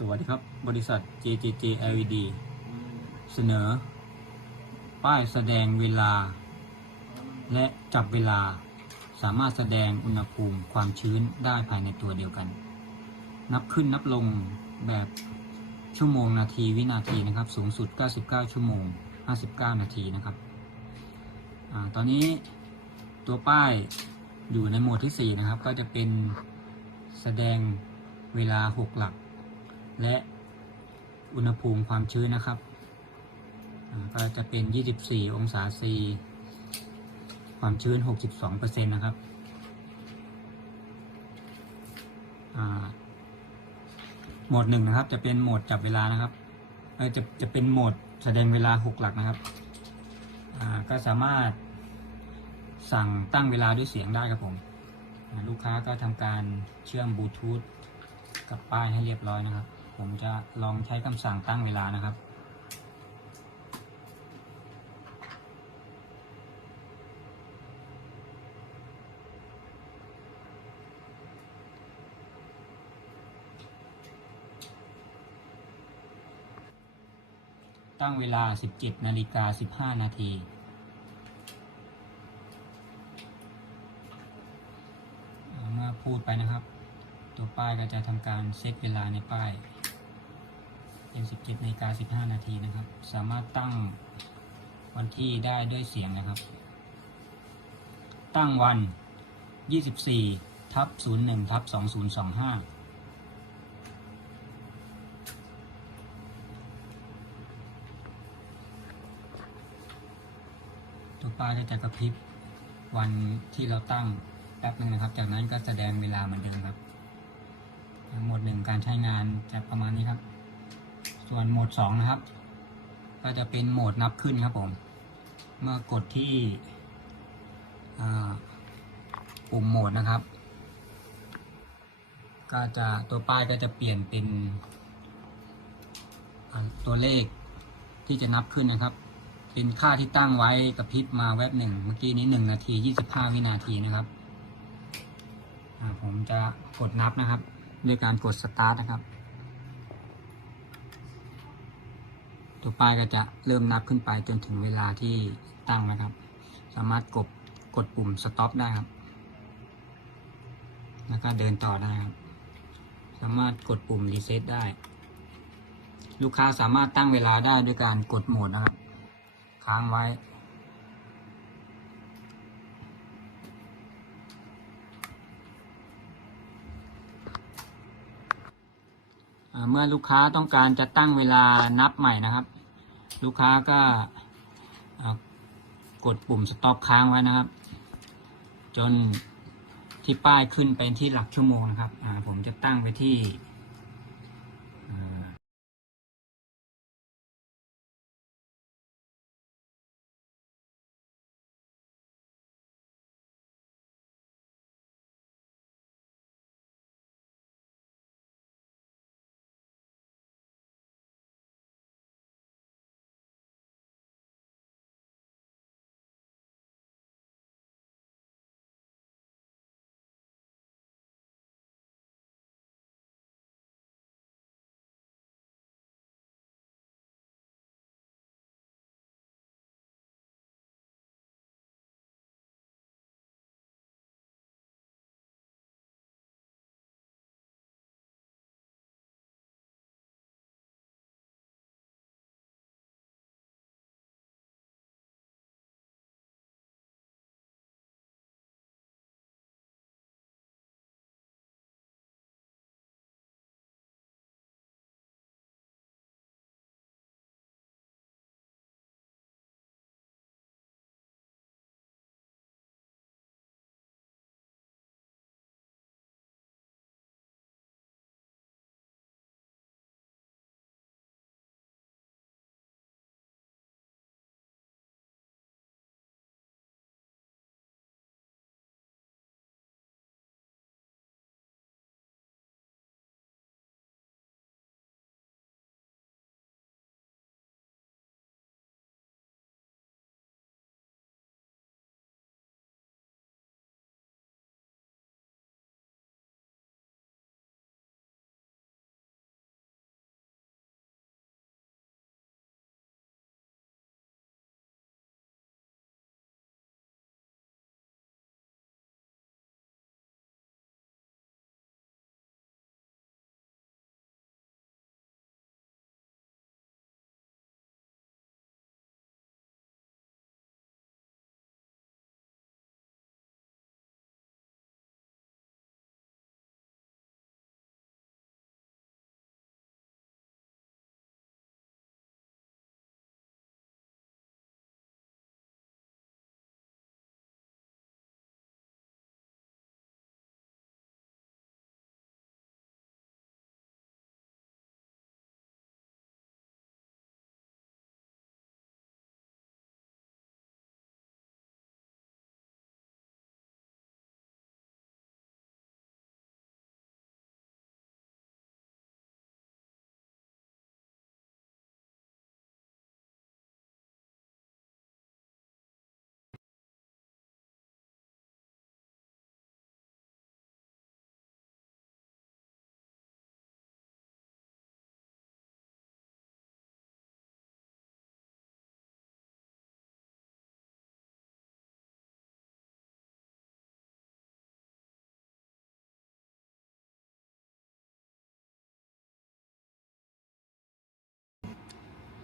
สวัสดีครับ บริษัท JJJ LED เสนอ ป้ายแสดงเวลา และจับเวลา สามารถแสดงอุณหภูมิความชื้นได้ภายในตัวเดียวกัน นับขึ้นนับลงแบบชั่วโมงนาทีวินาทีนะครับ สูงสุด 99 ชั่วโมง 59 นาทีนะครับอาตอนนี้ตัวป้ายอยู่ในโหมดที่ 4 นะครับ ก็จะเป็นแสดงเวลา 6 หลัก และอุณหภูมิความชื้นนะครับ ก็จะเป็น 24 องศาซี ความชื้น 62%นะครับ โหมดหนึ่งนะครับ จะเป็นโหมดจับเวลานะครับจะจะเป็นโหมดแสดงเวลา 6 หลักนะครับ ก็สามารถสั่งตั้งเวลาด้วยเสียงได้ครับผม ลูกค้าก็ทำการเชื่อมบลูทูธกับป้ายให้เรียบร้อยนะครับ ผมจะลองใช้คำสั่งตั้งเวลานะครับ ตั้งเวลา 17นาฬิกา15 นาทีเมื่อพูดไปนะครับ ตัวป้ายก็จะทำการเซตเวลาในป้าย เป็น 17นาฬิกา15 นาทีนะครับ สามารถตั้งวันที่ได้ด้วยเสียงนะครับ ตั้งวัน 24 ทับ 01 ทับ 2025ตัวป้ายก็จะกระพริบวันที่เราตั้งแป๊บหนึงนะครับ จากนั้นก็แสดงเวลาเหมือนเดิมครับโหมดหนึ่งการใช้งานจะประมาณนี้ครับ ส่วนโหมดสองนะครับ ก็จะเป็นโหมดนับขึ้นครับผม เมื่อกดที่ปุ่มโหมดนะครับ ก็จะตัวป้ายก็จะเปลี่ยนเป็นตัวเลขที่จะนับขึ้นนะครับ เป็นค่าที่ตั้งไว้กระพริบมาแวบหนึ่งเมื่อกี้นี้หนึ่งนาทียี่สิบห้าวินาทีนะครับ ผมจะกดนับนะครับ ด้วยการกดสตาร์ทนะครับ ตัวป้ายก็จะเริ่มนับขึ้นไปจนถึงเวลาที่ตั้งนะครับ สามารถกดกดปุ่มสต็อปได้ครับ แล้วก็เดินต่อได้ครับ สามารถกดปุ่มรีเซ็ตได้ ลูกค้าสามารถตั้งเวลาได้ด้วยการกดโหมดนะครับ ค้างไว้ เมื่อลูกค้าต้องการจะตั้งเวลานับใหม่นะครับ ลูกค้าก็กดปุ่มสต็อปค้างไว้นะครับ จนที่ป้ายขึ้นเป็นที่หลักชั่วโมงนะครับผมจะตั้งไปที่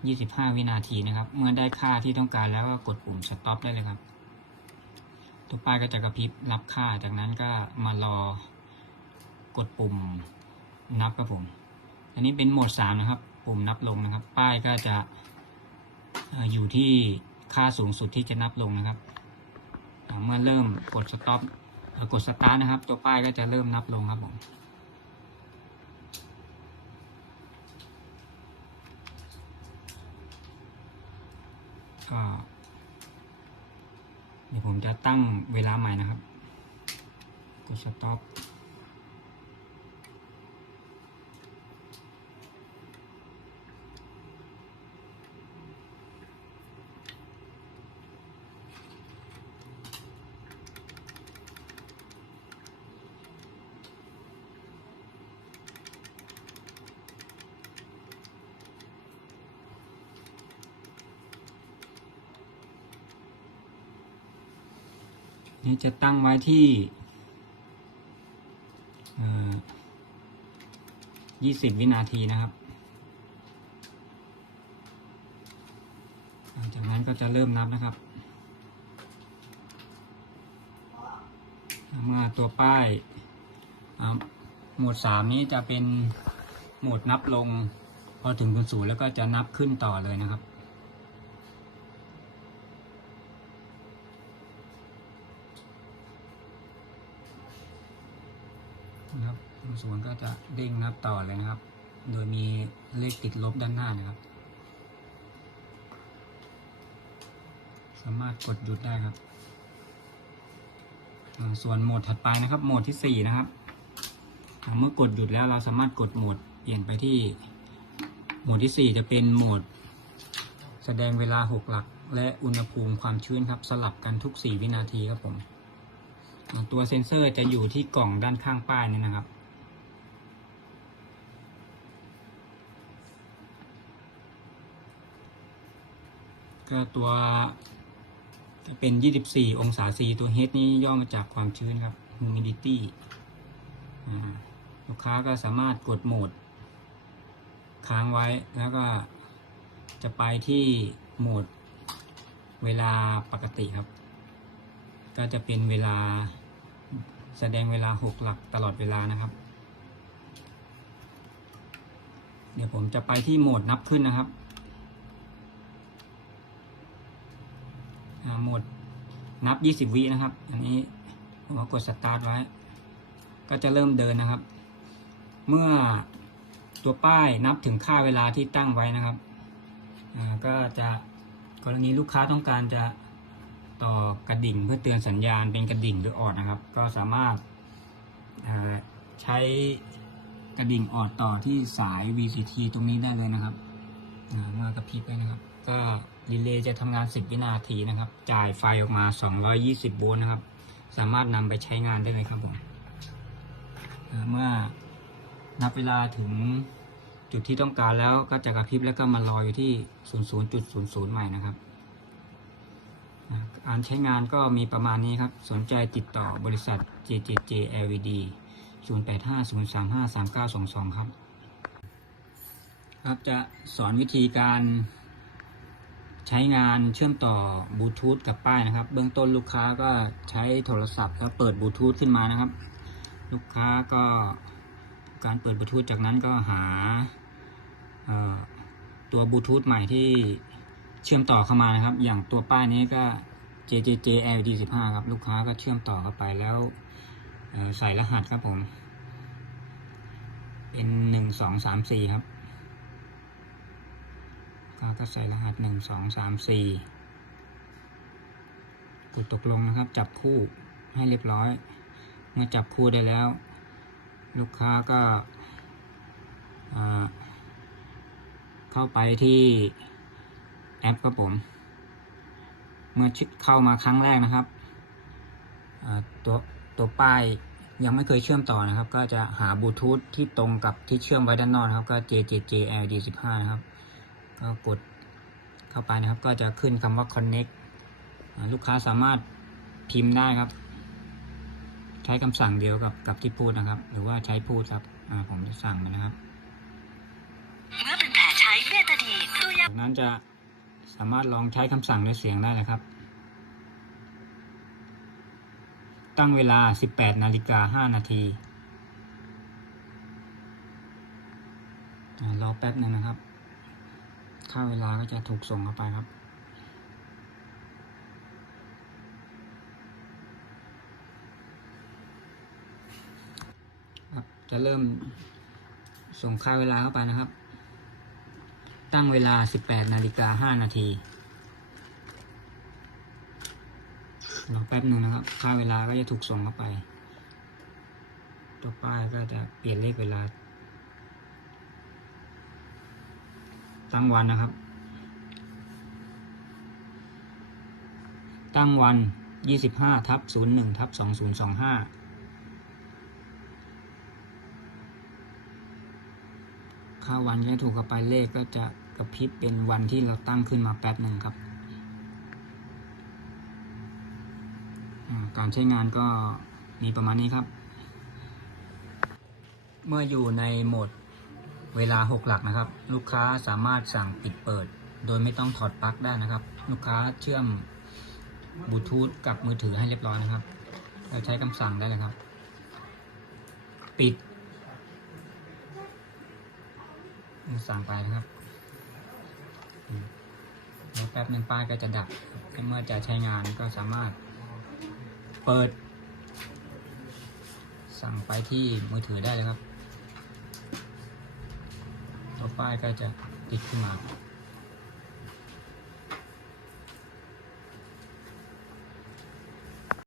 25 วินาทีนะครับ เมื่อได้ค่าที่ต้องการแล้วก็กดปุ่ม stop ได้เลยครับ ตัวป้ายก็จะกระพริบรับค่า จากนั้นก็มารอกดปุ่มนับครับผม อันนี้เป็นโหมด 3 นะครับ ปุ่มนับลงนะครับ ป้ายก็จะอยู่ที่ค่าสูงสุดที่จะนับลงนะครับ เมื่อเริ่มกด stop เอ่อกด start นะครับ ตัวป้ายก็จะเริ่มนับลงครับผม ก็เดี๋ยวผมจะตั้งเวลาใหม่นะครับ กด stop นี่จะตั้งไว้ที่ยี่สิบวินาทีนะครับ หลังจากนั้นก็จะเริ่มนับนะครับ เมื่อตัวป้ายโหมดสามนี้จะเป็นโหมดนับลง พอถึงเป็นศูนย์แล้วก็จะนับขึ้นต่อเลยนะครับ นะครับตรง ศูนย์ก็จะเด้งนับต่อเลยนะครับ โดยมีเลขติดลบด้านหน้านะครับ สามารถกดหยุดได้ครับส่วนโหมดถัดไปนะครับ โหมดที่สี่นะครับ เมื่อกดหยุดแล้วเราสามารถกดโหมดเปลี่ยนไปที่โหมดที่สี่จะเป็นโหมด แสดงเวลาหกหลัก และอุณหภูมิความชื้นครับ สลับกันทุกสี่วินาทีครับผม ตัวเซ็นเซอร์จะอยู่ที่กล่องด้านข้างป้ายนี่นะครับ ก็ตัวจะเป็น 24 องศาซีตัว H นี้ย่อมาจากความชื้นครับ humidity ลูกค้าก็สามารถกดโหมด ค้างไว้แล้วก็จะไปที่โหมดเวลาปกติครับ ก็จะเป็นเวลาแสดงเวลาหกหลักตลอดเวลานะครับ เดี๋ยวผมจะไปที่โหมดนับขึ้นนะครับอ่าโหมดนับ 20 วินะครับ อันนี้ผมก็กดสตาร์ทไว้ ก็จะเริ่มเดินนะครับ เมื่อตัวป้ายนับถึงค่าเวลาที่ตั้งไว้นะครับ ก็จะกรณีลูกค้าต้องการจะต่อกระดิ่งเพื่อเตือนสัญญาณเป็นกระดิ่งหรือออดนะครับ ก็สามารถใช้กระดิ่งออดต่อที่สาย VCT ตรงนี้ได้เลยนะครับอ่าเมื่อกระพริบไปนะครับ ก็ รีเลย์จะทำงาน 10 วินาทีนะครับ จ่ายไฟออกมา 220 โวลต์นะครับ สามารถนำไปใช้งานได้เลยครับผมเเมื่อนับเวลาถึงจุดที่ต้องการแล้วก็จะกระพริบแล้วก็มารออยู่ที่ 00.00 ใหม่นะครับการใช้งานก็มีประมาณนี้ครับ สนใจติดต่อบริษัท JJJ LED 0850353922 ครับ ครับจะสอนวิธีการ ใช้งานเชื่อมต่อบลูทูธกับป้ายนะครับ เบื้องต้นลูกค้าก็ใช้โทรศัพท์แล้วเปิดบลูทูธขึ้นมานะครับ ลูกค้าก็การเปิดบลูทูธจากนั้นก็หาตัวบลูทูธใหม่ที่เชื่อมต่อเข้ามานะครับ อย่างตัวป้ายนี้ก็ JJJ LED 15 ครับ ลูกค้าก็เชื่อมต่อเข้าไปแล้วใส่รหัสครับผม เป็นหนึ่งสองสามสี่ครับ ก็ใส่รหัสหนึ่งสองสามสี่กดตกลงนะครับ จับคู่ให้เรียบร้อย เมื่อจับคู่ได้แล้ว ลูกค้าก็เข้าไปที่แอปครับผม เมื่อชิดเข้ามาครั้งแรกนะครับตัวตัวป้ายยังไม่เคยเชื่อมต่อนะครับ ก็จะหาบลูทูธที่ตรงกับที่เชื่อมไว้ด้านนอกนะครับ ก็ JJJ LED 15 นะครับ ก็กดเข้าไปนะครับ ก็จะขึ้นคำว่า connect ลูกค้าสามารถพิมพ์ได้ครับ ใช้คำสั่งเดียวกับกับที่พูดนะครับ หรือว่าใช้พูดครับผมจะสั่งไปนะครับเมื่อเป็นแผลใช้เบตาดีตัวยาจากนั้นจะสามารถลองใช้คำสั่งและเสียงได้นะครับ ตั้งเวลา 18 นาฬิกา 5 นาทีรอแป๊บหนึ่งนะครับ ค่าเวลาก็จะถูกส่งเข้าไปครับ จะเริ่มส่งค่าเวลาเข้าไปนะครับ ตั้งเวลา 18นาฬิกา5นาทีรอแป๊บหนึ่งนะครับ ค่าเวลาก็จะถูกส่งเข้าไปตัวป้ายก็จะเปลี่ยนเลขเวลา ตั้งวันนะครับ ตั้งวัน 25ทับ01ทับ2025 ค่าวันก็ถูกเข้าไปเลขก็จะกระพริบเป็นวันที่เราตั้งขึ้นมาแป๊บหนึ่งครับ การใช้งานก็มีประมาณนี้ครับ เมื่ออยู่ในโหมด เวลา 6 หลักนะครับ ลูกค้าสามารถสั่งปิดเปิด โดยไม่ต้องถอดปลั๊กได้นะครับ ลูกค้าเชื่อมบลูทูธกับมือถือให้เรียบร้อยนะครับ เราใช้คำสั่งได้เลยครับ ปิด สั่งไปนะครับแล้วแป๊บหนึ่งป้ายก็จะดับเมื่อจะใช้งานก็สามารถเปิด สั่งไปที่มือถือได้เลยครับ ป้ายก็จะติดขึ้นมา